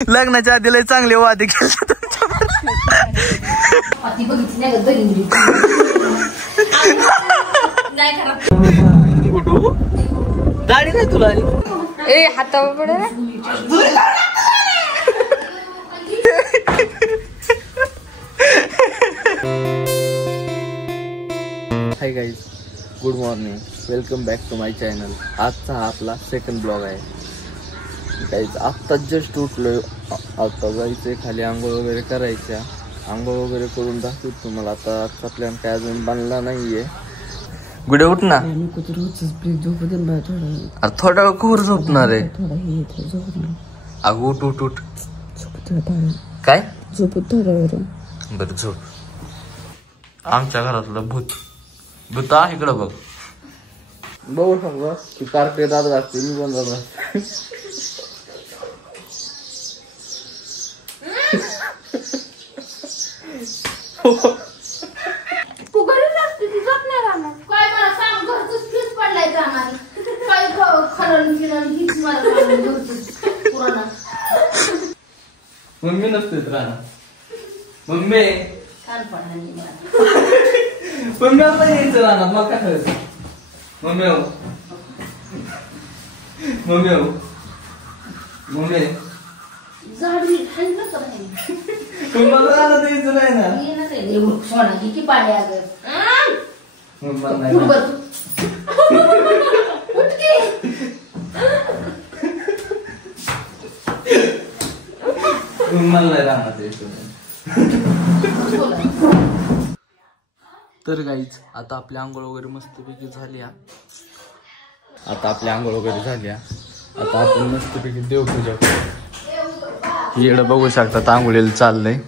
लग्नाच्या आधी लय चांगले वादे केले दाढी नाही तुला ए हातावर पडे hi guys, good morning, welcome back to my channel. आजचा हा आपला सेकंड ब्लॉग आहे गाईज. आत्ताच जस्ट उठलोय. आता जायचंय खाली, आंघोळ वगैरे करायच्या. आंघोळ वगैरे करून दाखवतो तुम्हाला. आता आजचा प्लॅन काय अजून बनला नाहीये. गुडे उठ ना. थोडा वेळ खोर झोपणार आहे. अगं उठ उठ उठ. काय झोपत थोडा वेळ. बरं झोप. आमच्या घरातलं भूत भूत आहे इकडं बघ. बघू समजा की कार्टे दाद घालते, मी पण दाद घालते. मम्मी नसतेच राहणार. मम्मी मम्मी आता यायचं राहणार. मग काय करायचं. मम्मी हो मम्मी हो मम्मी तुम्हाला राहणार द्यायचं नाही ना. मला नाही राहणार द्यायचं. तर गाईच आता आपली आंघोळ वगैरे मस्तपैकी झाली. आता आपण मस्तपैकी देवपूजा करू. येड बघू शकता आंघोळीला चाललंय.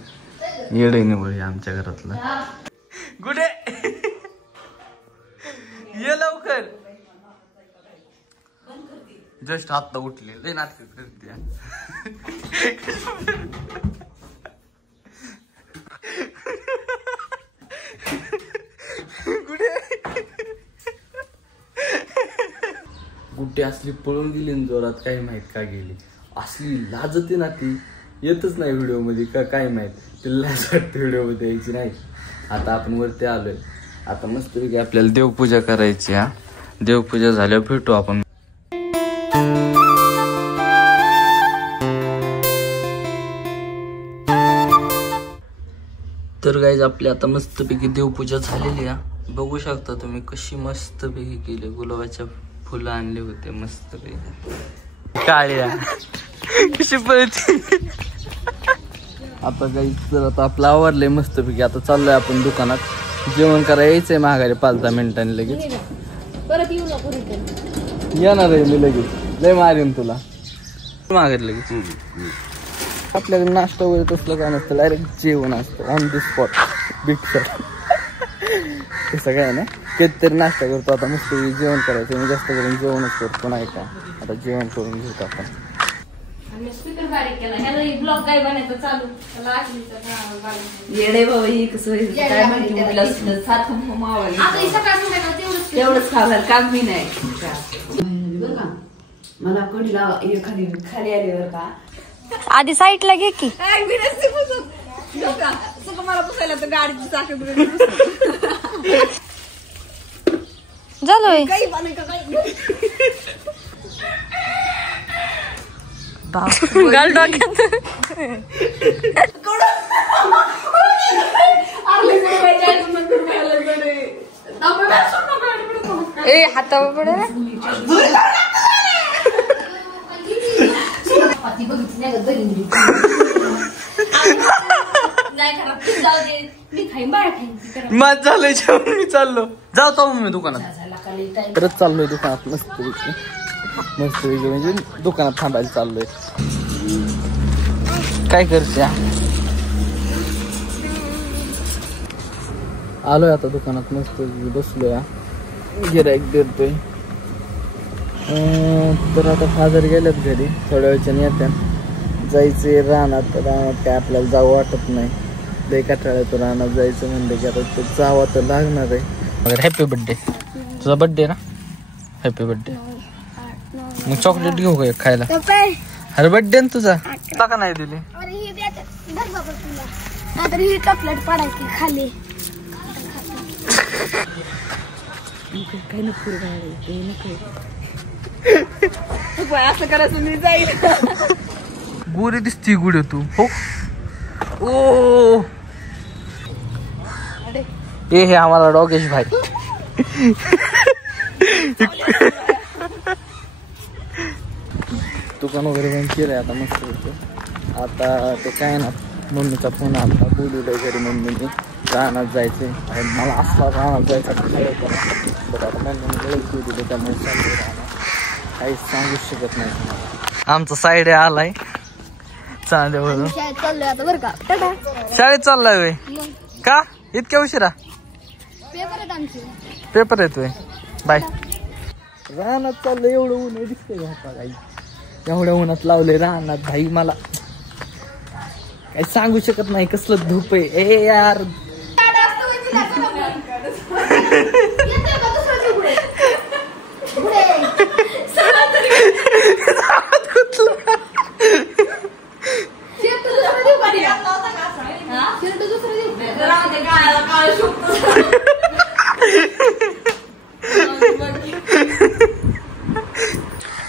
येड निवड आमच्या घरातलं. गुडे ये लवकर. जस्ट आत्ता उठले. लय नाटक करते. गुड्डी असली पळून गेली जोरात. काय माहित का गेली. असली लाजते ना ती. येतच नाही व्हिडिओ मध्ये का काय माहित. तिला लाज वाटते व्हिडिओ मध्ये यायची नाही. आता आपण वरती आलोय. आता मस्तपैकी आपल्याला देवपूजा करायची. देवपूजा झाल्यावर भेटू आपण. तर गाईज आपली आता मस्तपैकी देवपूजा झालेली आहे. बघू शकता तुम्ही कशी मस्तपैकी केली. गुलाबाच्या फुलं आणले होते मस्तपैकी. काळ्या कशी पळते. आता गाईज तर आता आपलं आवरलंय मस्तपैकी. आता चाललोय आपण दुकानात. जेवण करायला यायचंय माघारी 5-10 मिनिटांनी. लगेच येणार आहे मी. लगेच लय मारेन तुला माघारी लगेच. आपल्याकडे नाश्ता वगैरे तसलं काय नसतं. डायरेक्ट जेवण असतं ऑन द स्पॉट. बिटसर तसं काय ना. कधीतरी नाश्ता करतो. आता मस्त जेवण करायचं. मी जास्त करून जेवणच करतो नाही का. आता जेवण करून घेतो आपण. मला कडीला खाली आल्यावर का आधी साईडला घे की. मला पुसायला तर गाडीची चाक झालोय. घाल डोक्यात. ए हातावर पडे. मग झालंय जेवण. मी चाललो. जाऊ मी दुकानात. परत चाललोय दुकानात मस्तपैकी. म्हणजे दुकानात थांबायला चाललोय. काय करते. आलोय आता दुकानात मस्त बसलोय. गिऱ्हाईक देतोय. तर आता फादर गेल्यात घरी. थोड्या वेळच्याने येतात. जायचे रानात. रानात काय आपल्याला जावं वाटत नाही. लय कंटाळा येतो रानात जायचं म्हणलं की. आता तो जावं तर लागणार आहे. Happy birthday. तुझा बर्थडे ना. Happy birthday. मग चॉकलेट घेऊ का खायला. अरे बड्डे तुझा का नाही दिली? ही चॉकलेट पडायची खाली. असं करायचं मी जाईल. गोरी दिसती गुड तू. हो ओ हे आम्हाला डॉगेश भाई. दुकान वगैरे बंद केलंय आता मस्त होतं. आता ते काय ना मम्मीचा फोन आला, बोलवलंय घरी मम्मीने रानात जायचंय. आणि मला असला रानात जायचा बरं आता मम्मीने ओळखू दिलं त्यामुळे चालू राहणार. काहीच सांगूच शकत नाही. आमचा साईड आलाय चांद्यावरून. चाललोय आता बरं का. शाळेत चाललाय वे का इतक्या उशिरा? पेपर आहेत आमचे. पेपर येतोय. बाय. रानात चाललंय एवढं ऊन दिसतंय काही. एवढ्या उन्हात लावलंय रानात भाई. मला काही सांगू शकत नाही कसलं धूप आहे. ए यार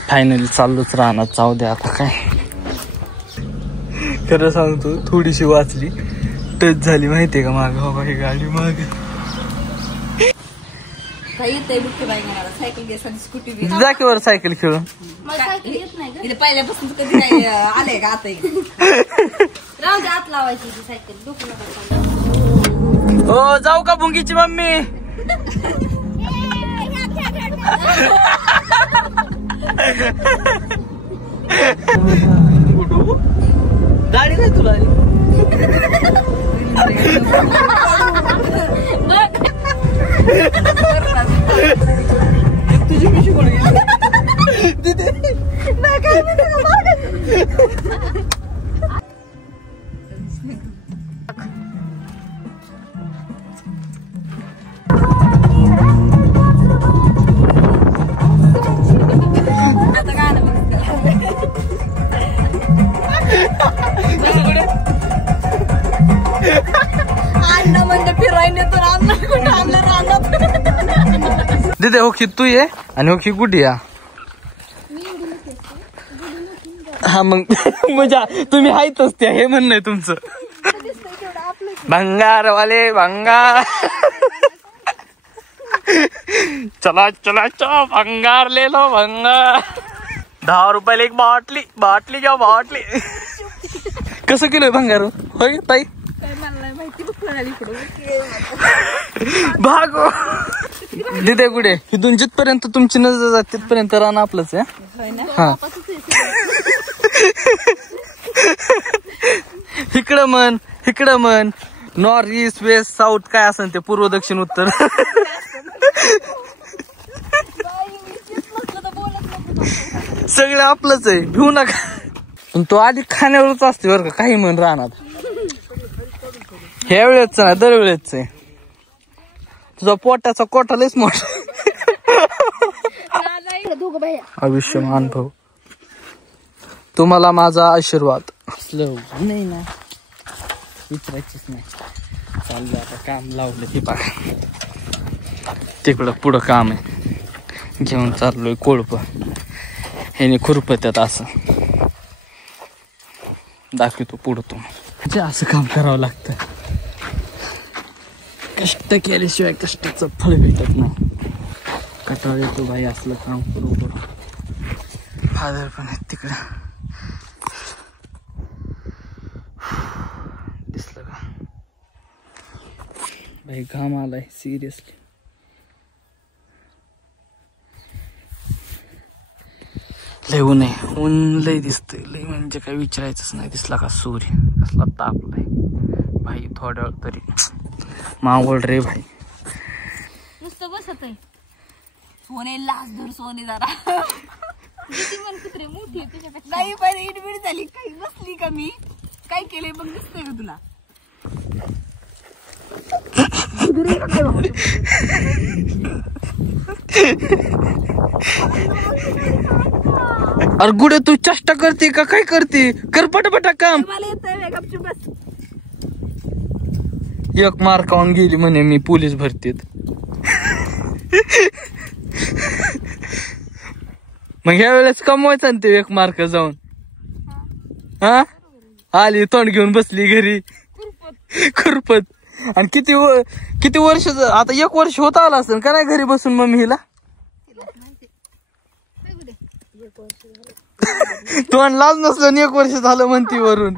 फायनली चाललोच राहणार. जाऊ दे आता काय. खरं सांगतो थोडीशी वाचली टच झाली माहितीये का माग. बाबा ही गाडी माग काही येतंय बुक्की बाई मला. सायकल घे स्कूटी बी. जाकीवर सायकल खेळून. मला सायकल येत नाही इथे पहिल्यापासून कधी काय आलंय का आता? राहू दे आत लावायची ती सायकल. दुखू नका. हो जाऊ का भुंगीची मम्मी? गाडी नाही तुला? तुझी पिशवी कोण गेली? दिदे हो की तू ये आणि हो की गुडी या. हा मग म्हणजे तुम्ही आहेतच त्या. हे म्हणणं आहे तुमचं. भंगारवाले भंगार. चला चला चला भंगार ले लो भंगार. 10 रुपयाला एक बाटली. बाटली घ्या बाटली. कसं किलो आहे भंगार होय ताई? भागो दिदे गुडे. इथून जिथपर्यंत तुमची नजर जात तिथपर्यंत राहणं आपलंच आहे. हा इकडं म्हण इकडं म्हण. नॉर्थ ईस्ट वेस्ट साऊथ काय असेल ते पूर्व दक्षिण उत्तर सगळं आपलंच आहे. भिऊ नका. पण तो आधी खाण्यावरच असते बरं का. काही म्हण राहणार. ह्या वेळेच ना दरवेळेच आहे. तुझा पोटाचा कोटा लयच मोठा. आयुष्यमान भाऊ तुम्हाला माझा आशीर्वाद. नाही ना विचारायचीच नाही. चाललं आता काम लावलं ते बघा. तिकडं पुढं काम आहे. घेऊन चाललोय कोळप. ह्याने खुरपत्यात असं दाखवतो पुढं. तुम्ही असं काम करावं लागतं. कष्ट केल्याशिवाय कष्टाचं फळ भेटत नाही. कटाळ येतो भाई असलं काम करू करू. फादर पण आहेत तिकडं. दिसलं का भाई? घाम आलाय सिरियसली. लय ऊन आहे. ऊन लय दिसतंय. लय म्हणजे काय विचारायचंच नाही. दिसला का सूर्य कसला तापलाय भाई. थोड्या वेळ तरी मावळ रे भाई. नुसतं बसत आहे. सोने लाच धर सोने जरा. मन कुत्रे मोठी आहे त्याच्यापेक्षा. नाही पहिले इडबीड झाली. काही बसली का मी काय केलंय बघ. दिसतंय का तुला? अरे गुडे तू चेष्टा करते का काय करते? कर पटापटा काम. मला येतंय गपचूप बस. एक मार्कावून गेली म्हणे मी पोलीस भरतीत. मग ह्या वेळेस कमवायचा ना ते 1 मार्क जाऊन. हा आली तोंड घेऊन बसली घरी खुरपत. आणि किती वर्ष आता 1 वर्ष होत आला असेल का नाही घरी बसून मम्मीला. तोंड लाज नसलं 1 वर्ष झालं म्हणती वरून.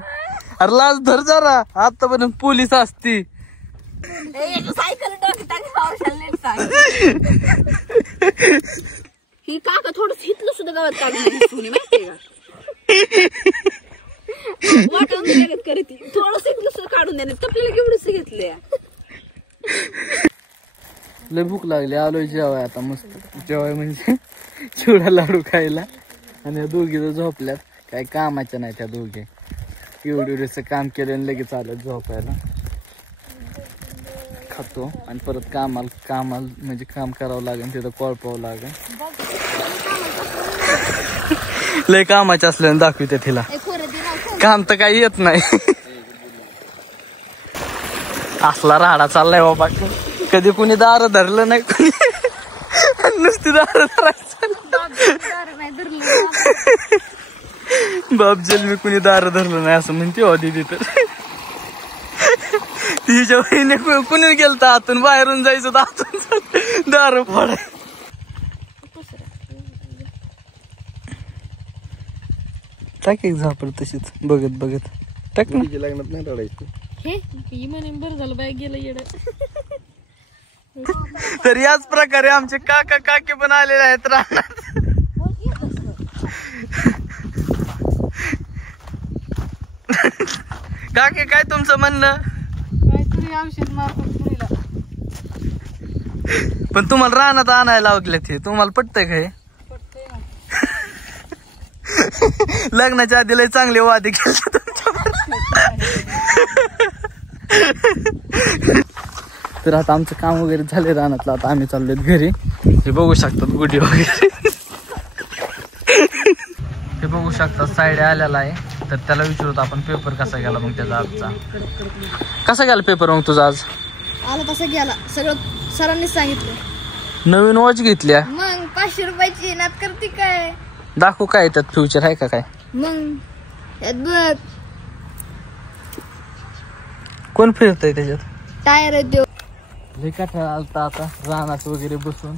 अरे लाज धर जरा. आतापर्यंत पोलीस असती. सायकल ही काका थोडं हितलं सुद्धा गावात काढून माहितीये का. वाटून दिल्यागत करती थोडंसं हितलं सुद्धा काढून देण्यात आपल्याला केवढंच घेतलंय. लय भूक लागली. आलोय जेवाय आता मस्त. जेवाय म्हणजे चिवडा लाडू खायला. आणि या दोघी तर झोपल्यात. काही कामाच्या नाही त्या दोघे. एवढं काम केलं आणि लगेच आलं झोपायला. खातो आणि परत कामाला म्हणजे काम करावं लागेल. तिथं कोळपावं लागेल. लय कामाच्या असल्याने दाखविते तिला. काम तर काही येत नाही. असला राडा चाललाय बाबा. कधी कुणी दार धरलं नाही. कुणी नुसती दार धरायचं. बापजेल मी कुणी दार धरलं नाही असं म्हणते हो दीदी. तर तिच्या बहिणी कुणी गेलं तर आतून बाहेरून जायचं तर आतून दार फोडाय. टाक एक झापड तशीच बघत बघत टाक ना. लग्नात नाही रडायचं. बरं झालं बाय गेलं येड. तर याच प्रकारे आमचे काका काकी पण आलेले आहेत रानात. काकी काय तुमचं म्हणणं? काहीतरी औषध मारतो. पण तुम्हाला रानात आणायला लागले ते तुम्हाला पटतंय का हे? लग्नाच्या आधी लय चांगले वादे केले तर आता आमचं काम वगैरे झाले रानातलं. आता आम्ही चाललोय घरी. हे बघू शकतात गुडी वगैरे. हे बघू शकतात साईड आलेला आहे. तर त्याला विचारतो आपण पेपर कसा गेला मग त्याचा आजचा. कसा गेला पेपर मग तुझा आज? आला तसं गेला. सगळं सरांनी सांगितलं. नवीन वॉच घेतल्या मग 500 रुपयाची नात करते काय. दाखवू काय त्यात फ्युचर आहे का काय? मग यात बघ कोण फिरतय त्याच्यात? टायर आहे त्यो. लय काठा आलता आता रानात वगैरे बसून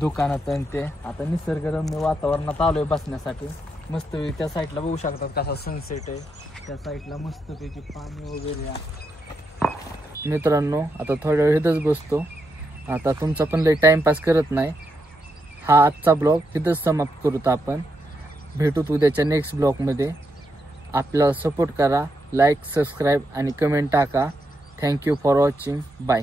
दुकानात. आणि ते आता निसर्गरम्य वातावरणात आलोय बसण्यासाठी. मस्त त्या साईडला बघू शकतात कसा सनसेट आहे. त्या साईडला मस्तपैकी पाणी वगैरे आहे. मित्रांनो आता थोड्या वेळ इथंच बसतो. आता तुमचा पण लय टाइमपास करत नाही. हा आजचा ब्लॉग इथंच समाप्त करूत आपण. भेटूत उद्याच्या नेक्स्ट ब्लॉगमध्ये. आपल्याला सपोर्ट करा. लाईक सबस्क्राईब आणि कमेंट टाका. Thank you for watching. बाय.